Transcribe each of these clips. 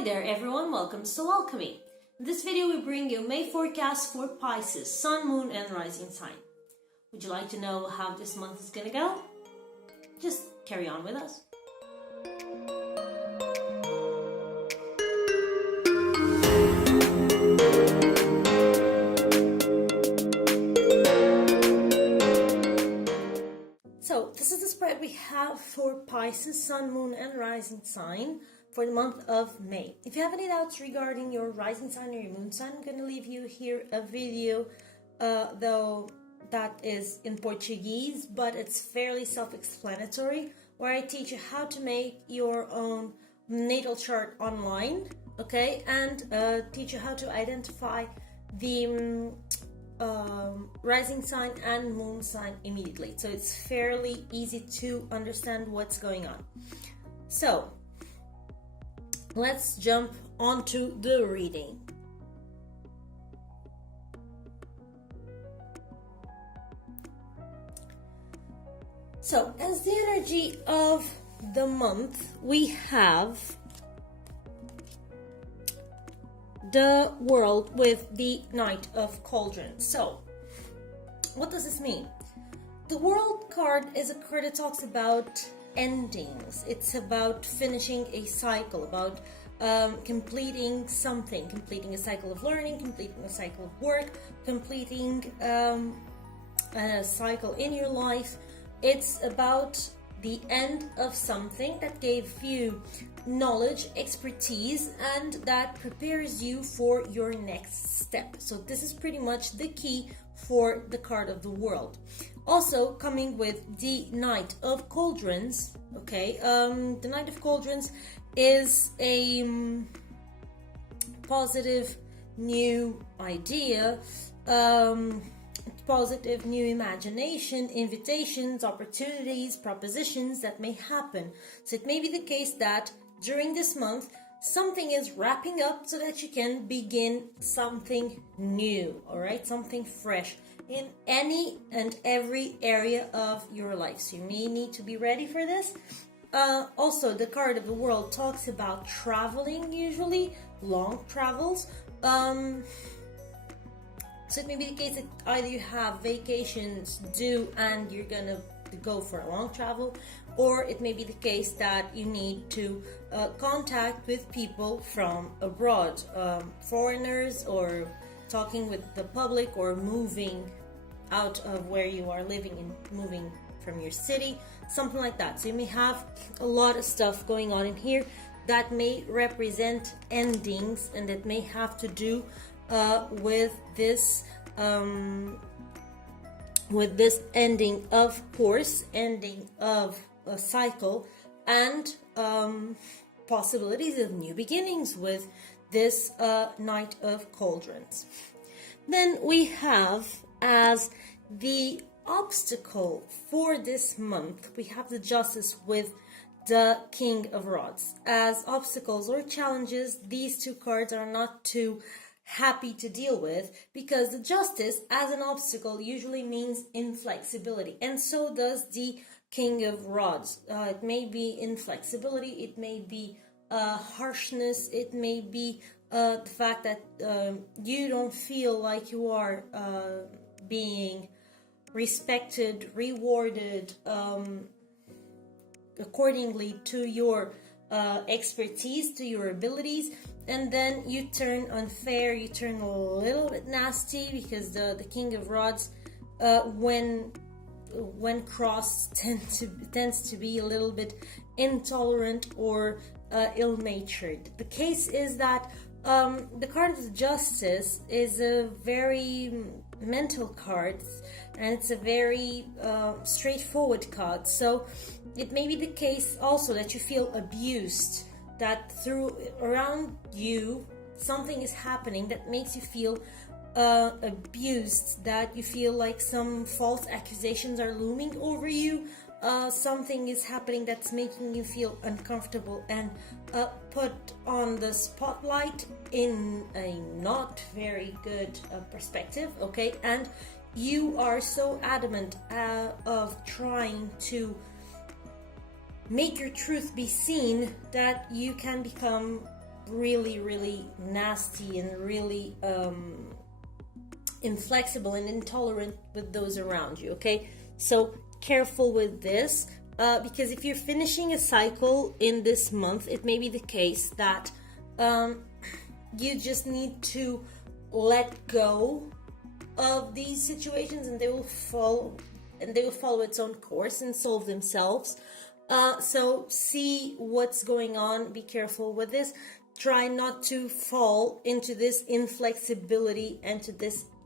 Hi there everyone, welcome to Alchemy. In this video we bring you May forecast for Pisces, Sun, Moon and Rising sign. Would you like to know how this month is gonna go? Just carry on with us. So this is the spread we have for Pisces, Sun, Moon and Rising sign for the month of May. If you have any doubts regarding your rising sign or your moon sign, I'm going to leave you here a video, though that is in Portuguese, but it's fairly self-explanatory, where I teach you how to make your own natal chart online, okay, and teach you how to identify the rising sign and moon sign immediately. So it's fairly easy to understand what's going on. So let's jump onto the reading. So as the energy of the month, we have the world with the Knight of Cauldrons. So what does this mean? The world card is a card that talks about endings. It's about finishing a cycle, about completing something, completing a cycle of learning, completing a cycle of work, completing a cycle in your life. It's about the end of something that gave you knowledge, expertise, and that prepares you for your next step. So this is pretty much the key for the card of the world. Also coming with the Knight of Cauldrons, okay, the Knight of Cauldrons is a positive new idea, positive new imagination, invitations, opportunities, propositions that may happen. So it may be the case that during this month something is wrapping up so that you can begin something new, all right, something fresh in any and every area of your life. So you may need to be ready for this. Also, the card of the world talks about traveling, usually long travels. So it may be the case that either you have vacations due and you're gonna go for a long travel, or it may be the case that you need to contact with people from abroad, foreigners, or talking with the public, or moving out of where you are living and moving from your city, something like that. So you may have a lot of stuff going on in here that may represent endings, and that may have to do with this ending of course, ending of a cycle, and possibilities of new beginnings with this Knight of Cauldrons. Then we have, as the obstacle for this month, we have the Justice with the King of Rods. As obstacles or challenges, these two cards are not too happy to deal with, because the Justice as an obstacle usually means inflexibility, and so does the King of Rods. It may be inflexibility, it may be harshness, it may be the fact that you don't feel like you are being respected, rewarded accordingly to your expertise, to your abilities, and then you turn unfair, you turn a little bit nasty, because the King of Rods, when crossed, tends to be a little bit intolerant or ill-natured. The case is that the card of Justice is a very mental card, and it's a very straightforward card. So it may be the case also that you feel abused, that around you something is happening that makes you feel abused, that you feel like some false accusations are looming over you, something is happening that's making you feel uncomfortable and put on the spotlight in a not very good perspective, okay, and you are so adamant of trying to make your truth be seen that you can become really nasty and really inflexible and intolerant with those around you, okay? So careful with this, because if you're finishing a cycle in this month, it may be the case that you just need to let go of these situations, and they will follow its own course and solve themselves. So see what's going on, be careful with this, try not to fall into this inflexibility and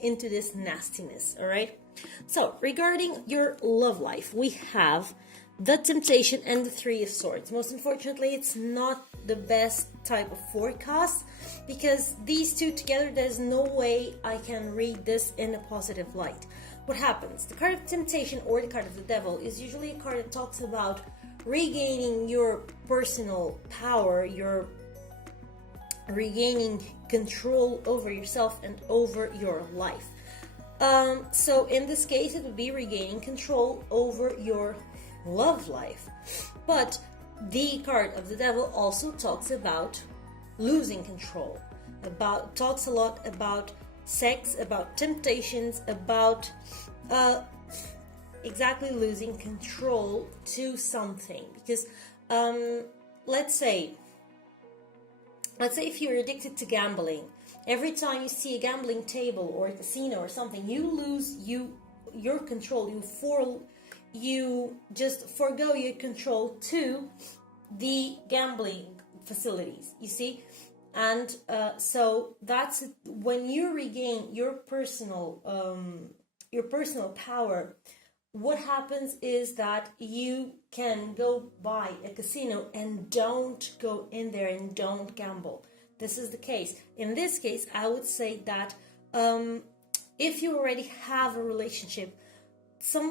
into this nastiness. All right, so regarding your love life, we have the Temptation and the Three of Swords. Most unfortunately, it's not the best type of forecast, because these two together, there's no way I can read this in a positive light. What happens? The card of Temptation, or the card of the Devil, is usually a card that talks about regaining your personal power, your regaining control over yourself and over your life. So in this case, it would be regaining control over your love life. But the card of the Devil also talks about losing control, talks a lot about sex, about temptations, about exactly losing control to something. Because let's say if you're addicted to gambling, every time you see a gambling table or a casino or something, you lose your control. You just forgo your control to the gambling facilities, you see. And so that's when you regain your personal power. What happens is that you can go buy a casino and don't go in there and don't gamble. This is the case. In this case, I would say that if you already have a relationship,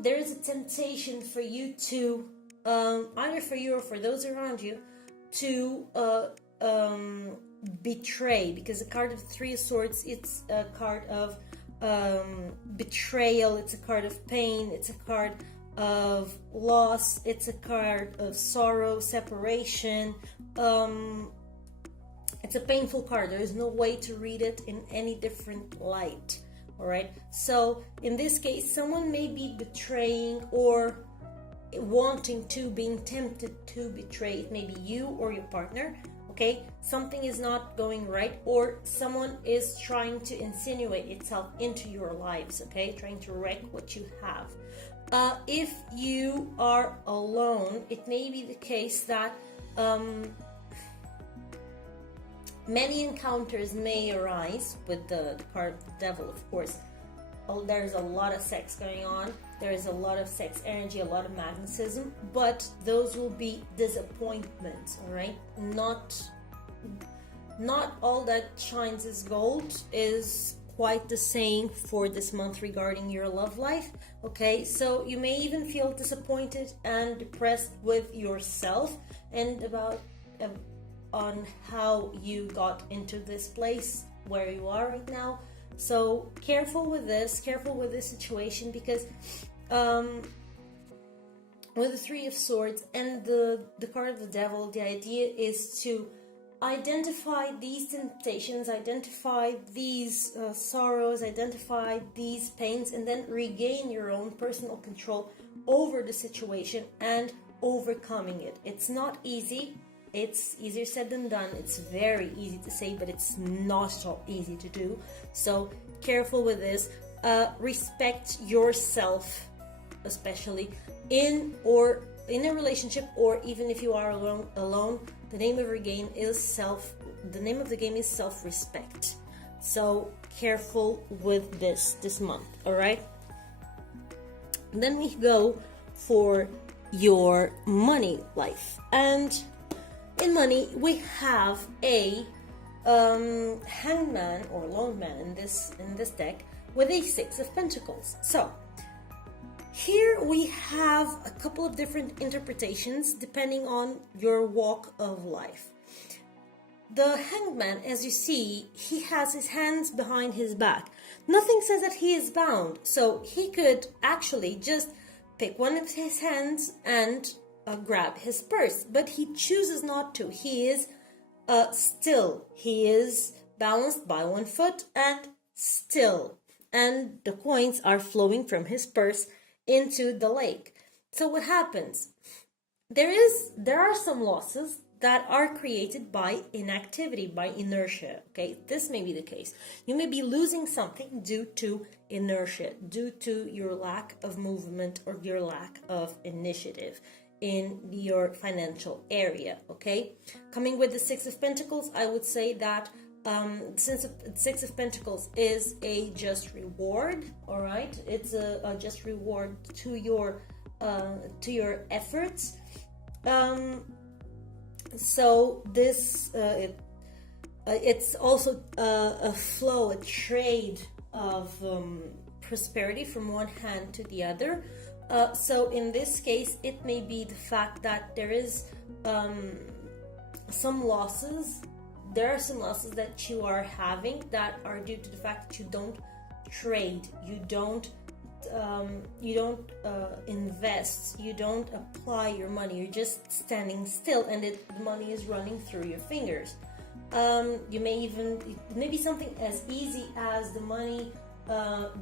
there is a temptation for you to, either for you or for those around you, to betray. Because the card of the Three of Swords, it's a card of betrayal, it's a card of pain, it's a card of loss, it's a card of sorrow, separation. It's a painful card. There is no way to read it in any different light. All right, so in this case, someone may be betraying or being tempted to betray. It may be you or your partner. Okay, something is not going right, or someone is trying to insinuate itself into your lives, okay, trying to wreck what you have. If you are alone, it may be the case that many encounters may arise with the card of the Devil, of course. There's a lot of sex going on. There is a lot of sex energy, a lot of magnetism, but those will be disappointments, all right? Not all that shines as gold is quite the same for this month regarding your love life, okay? So you may even feel disappointed and depressed with yourself and about on how you got into this place where you are right now. So careful with this situation, because with the Three of Swords and the card of the Devil, the idea is to identify these temptations, identify these sorrows, identify these pains, and then regain your own personal control over the situation and overcoming it. It's not easy. It's easier said than done. It's very easy to say, but it's not at all easy to do. So careful with this. Respect yourself, especially in a relationship, or even if you are alone. The name of the game is self-respect. So careful with this month. All right. And then we go for your money life, and in money, we have a hangman or lone man in this deck with a Six of Pentacles. So here we have a couple of different interpretations depending on your walk of life. The hangman, as you see, he has his hands behind his back. Nothing says that he is bound, so he could actually just pick one of his hands and grab his purse, but he chooses not to. He is still he is balanced by one foot and still, and the coins are flowing from his purse into the lake. So what happens? There are some losses that are created by inactivity, by inertia. Okay, this may be the case. You may be losing something due to inertia, due to your lack of movement or your lack of initiative in your financial area. Okay, coming with the Six of Pentacles, I would say that since Six of Pentacles is a just reward, all right, it's a just reward to your efforts. So this it's also a flow, a trade of prosperity from one hand to the other. So in this case, it may be the fact that there is some losses. There are some losses that you are having that are due to the fact that you don't trade, you don't invest, you don't apply your money, you're just standing still, and the money is running through your fingers. You may even, it may be something as easy as the money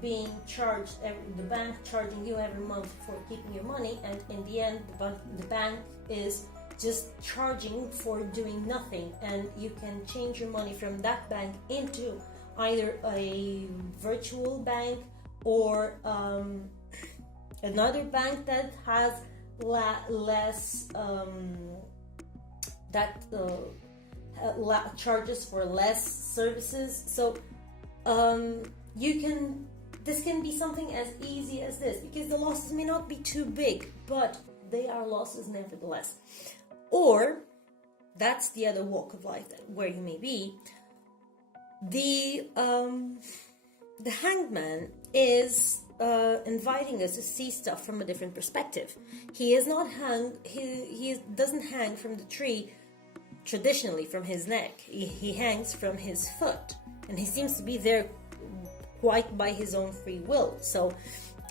being charged, the bank charging you every month for keeping your money, and in the end the bank is just charging for doing nothing, and you can change your money from that bank into either a virtual bank or another bank that has less charges for less services. So this can be something as easy as this, because the losses may not be too big, but they are losses nevertheless. Or that's the other walk of life where you may be. The Hangman is inviting us to see stuff from a different perspective. He doesn't hang from the tree traditionally from his neck. He hangs from his foot, and he seems to be there quite by his own free will. So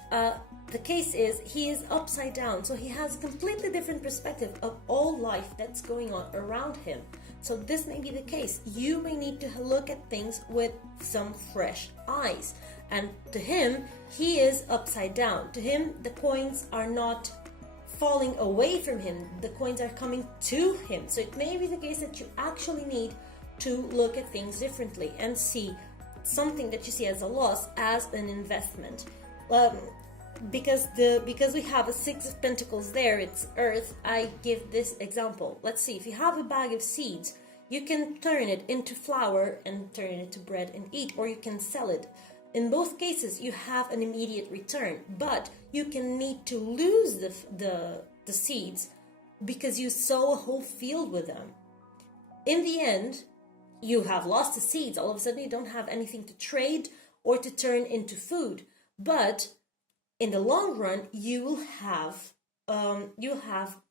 the case is, he is upside down, so he has a completely different perspective of all life that's going on around him. So this may be the case. You may need to look at things with some fresh eyes. And to him, he is upside down. To him, the coins are not falling away from him. The coins are coming to him. So it may be the case that you actually need to look at things differently and see something that you see as a loss as an investment. Because we have a Six of Pentacles there, it's Earth. I give this example. Let's see, if you have a bag of seeds, you can turn it into flour and turn it to bread and eat, or you can sell it. In both cases, you have an immediate return, but you can need to lose the seeds because you sow a whole field with them. In the end, you have lost the seeds. All of a sudden, you don't have anything to trade or to turn into food. But in the long run, you will have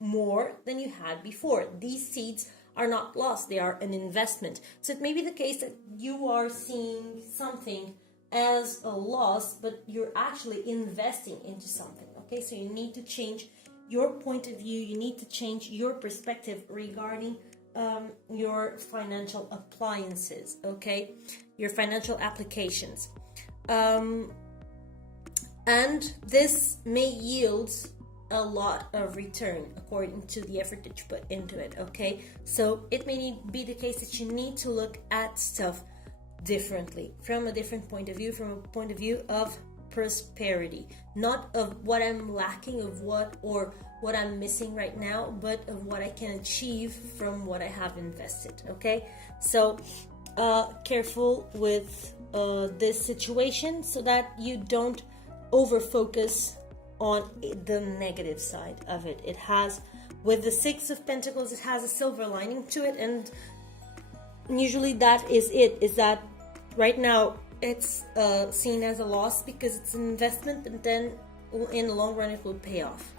more than you had before. These seeds are not lost; they are an investment. So it may be the case that you are seeing something as a loss, but you're actually investing into something. Okay, so you need to change your point of view. You need to change your perspective regarding your financial appliances. Okay, your financial applications. And this may yield a lot of return according to the effort that you put into it, okay? So it may be the case that you need to look at stuff differently, from a different point of view, from a point of view of prosperity, not of what I'm lacking, of what I'm missing right now, but of what I can achieve from what I have invested, okay? So careful with this situation so that you don't over-focus on the negative side of it. It has, with the Six of Pentacles, it has a silver lining to it, and usually that is it, is that right now it's seen as a loss because it's an investment, and then in the long run it will pay off.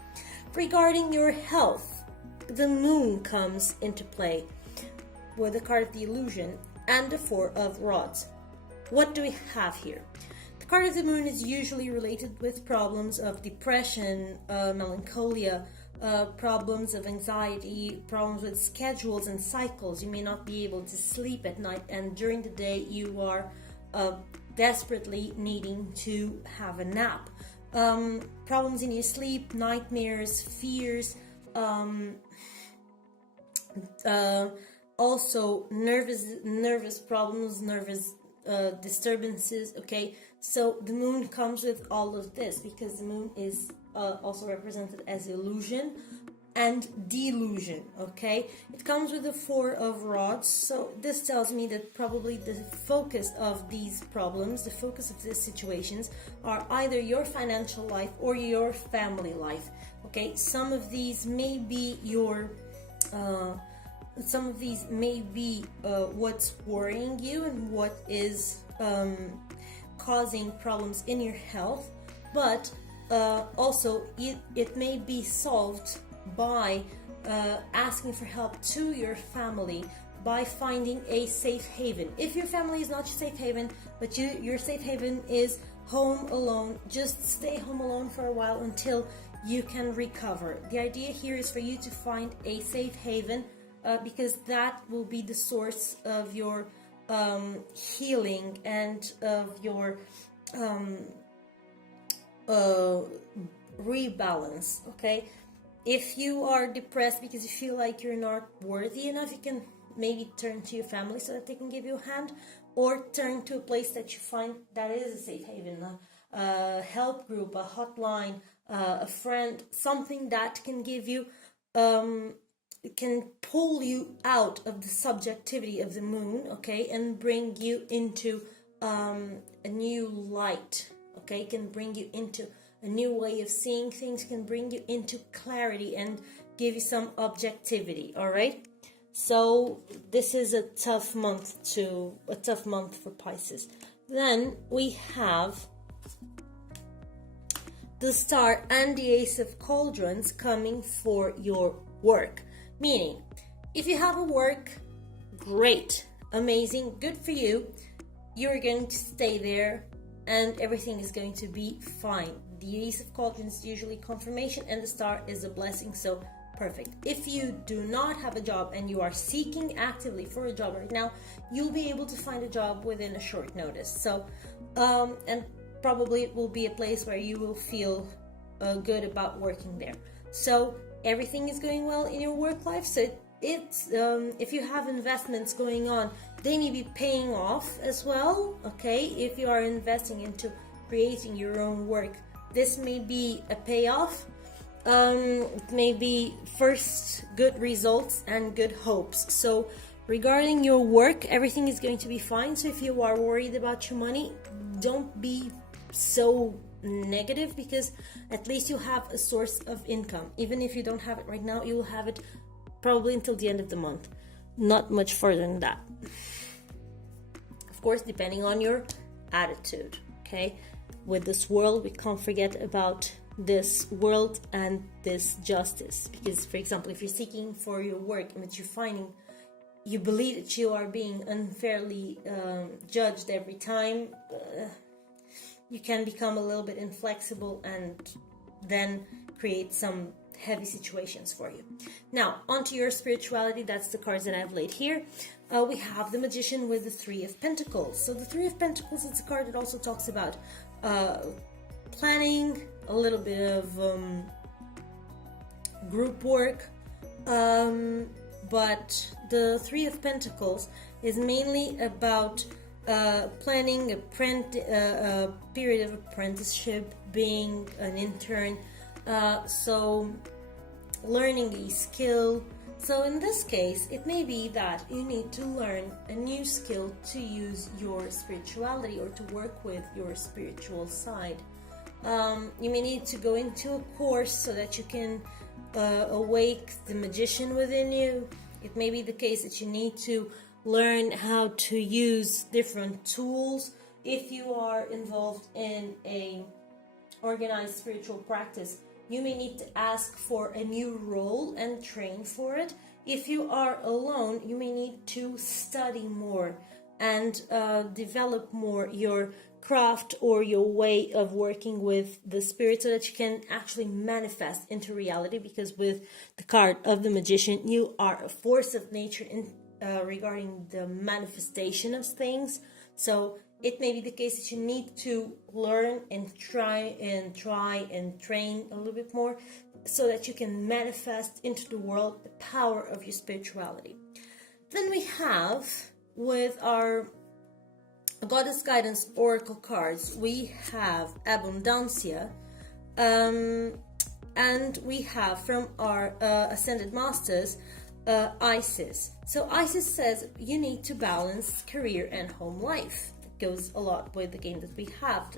Regarding your health, the Moon comes into play with the card of the Illusion and the Four of Rods. What do we have here? The card of the Moon is usually related with problems of depression, melancholia, problems of anxiety, problems with schedules and cycles. You may not be able to sleep at night, and during the day you are desperately needing to have a nap. Problems in your sleep, nightmares, fears, also nervous problems, nervous disturbances. Okay, so the moon comes with all of this because the moon is also represented as illusion and delusion. Okay, it comes with the Four of Rods, so this tells me that probably the focus of these problems, the focus of these situations, are either your financial life or your family life. Okay, some of these may be what's worrying you and what is causing problems in your health, but also it may be solved by asking for help to your family, by finding a safe haven. If your family is not your safe haven, but your safe haven is home alone, just stay home alone for a while until you can recover. The idea here is for you to find a safe haven, because that will be the source of your healing and of your rebalance. Okay, if you are depressed because you feel like you're not worthy enough, you can maybe turn to your family so that they can give you a hand, or turn to a place that you find that is a safe haven, a help group, a hotline, a friend, something that can give you can pull you out of the subjectivity of the moon, okay, and bring you into a new light. Okay, can bring you into a new way of seeing things, can bring you into clarity and give you some objectivity. All right, so this is a tough month for Pisces. Then we have the Star and the Ace of Cauldrons coming for your work. Meaning, if you have a work, great, amazing, good for you. You're going to stay there and everything is going to be fine. The Ace of Cauldrons is usually confirmation and the Star is a blessing, so perfect. If you do not have a job and you are seeking actively for a job right now, you'll be able to find a job within a short notice. So, and probably it will be a place where you will feel good about working there. So everything is going well in your work life. So it's if you have investments going on, they may be paying off as well. Okay, if you are investing into creating your own work, this may be a payoff. Maybe first good results and good hopes. So regarding your work, everything is going to be fine. So if you are worried about your money, don't be so negative, because at least you have a source of income. Even if you don't have it right now, you will have it probably until the end of the month, not much further than that, of course, depending on your attitude. Okay, with this world, we can't forget about this world and this justice, because, for example, if you're seeking for your work and that you believe that you are being unfairly judged every time, you can become a little bit inflexible and then create some heavy situations for you. Now, onto your spirituality. That's the cards that I've laid here. We have the Magician with the Three of Pentacles. So the Three of Pentacles is a card that also talks about planning, a little bit of group work, but the Three of Pentacles is mainly about planning a period of apprenticeship, being an intern, so learning a skill. So in this case, it may be that you need to learn a new skill to use your spirituality or to work with your spiritual side. You may need to go into a course so that you can awake the magician within you. It may be the case that you need to learn how to use different tools. If you are involved in a organized spiritual practice, you may need to ask for a new role and train for it. If you are alone, you may need to study more and develop more your craft or your way of working with the spirit so that you can actually manifest into reality, because with the card of the Magician, you are a force of nature in regarding the manifestation of things. So it may be the case that you need to learn and try and train a little bit more so that you can manifest into the world the power of your spirituality. Then we have, with our Goddess Guidance Oracle cards, we have Abundancia, and we have from our Ascended Masters, Isis. So Isis says you need to balance career and home life. It goes a lot with the game that we have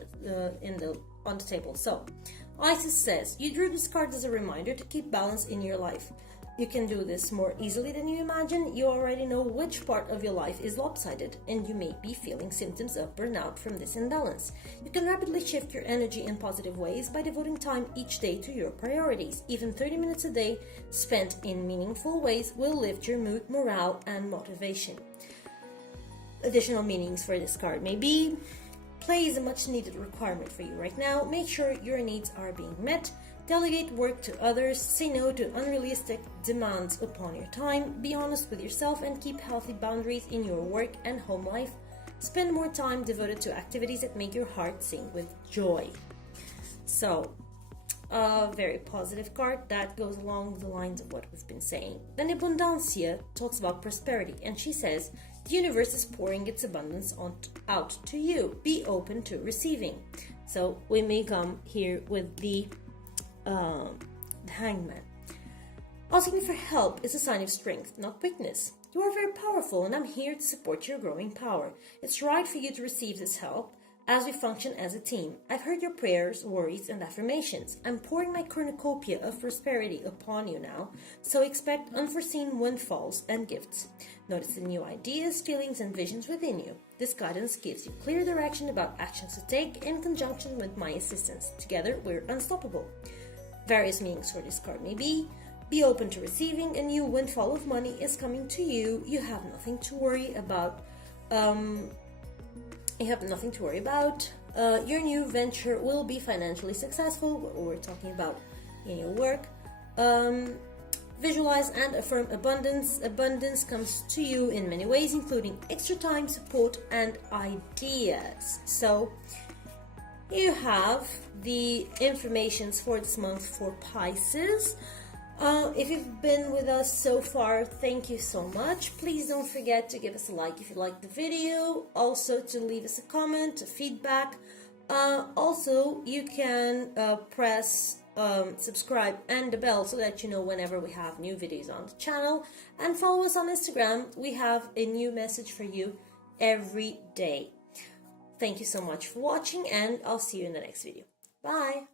on the table. So Isis says you drew this card as a reminder to keep balance in your life. You can do this more easily than you imagine. You already know which part of your life is lopsided, and you may be feeling symptoms of burnout from this imbalance. You can rapidly shift your energy in positive ways by devoting time each day to your priorities. Even 30 minutes a day spent in meaningful ways will lift your mood, morale, and motivation. Additional meanings for this card may be: play is a much needed requirement for you right now. Make sure your needs are being met. Delegate work to others, say no to unrealistic demands upon your time, be honest with yourself, and keep healthy boundaries in your work and home life. Spend more time devoted to activities that make your heart sing with joy. So, a very positive card that goes along the lines of what we've been saying. Then Abundancia talks about prosperity, and she says, the universe is pouring its abundance out to you. Be open to receiving. So, we may come here with the Hangman. Asking for help is a sign of strength, not weakness. You are very powerful, and I'm here to support your growing power. It's right for you to receive this help as we function as a team. I've heard your prayers, worries, and affirmations. I'm pouring my cornucopia of prosperity upon you now, so expect unforeseen windfalls and gifts. Notice the new ideas, feelings, and visions within you. This guidance gives you clear direction about actions to take in conjunction with my assistance. Together, we're unstoppable. Various meanings for this card may be open to receiving. A new windfall of money is coming to you. You have nothing to worry about. Your new venture will be financially successful. What we're talking about in your work. Visualize and affirm abundance. Abundance comes to you in many ways, including extra time, support, and ideas. So you have the informations for this month for Pisces. If you've been with us so far, thank you so much. Please don't forget to give us a like if you liked the video. Also to leave us a comment, a feedback. Also, you can press subscribe and the bell so that you know whenever we have new videos on the channel. And follow us on Instagram. We have a new message for you every day. Thank you so much for watching, and I'll see you in the next video. Bye!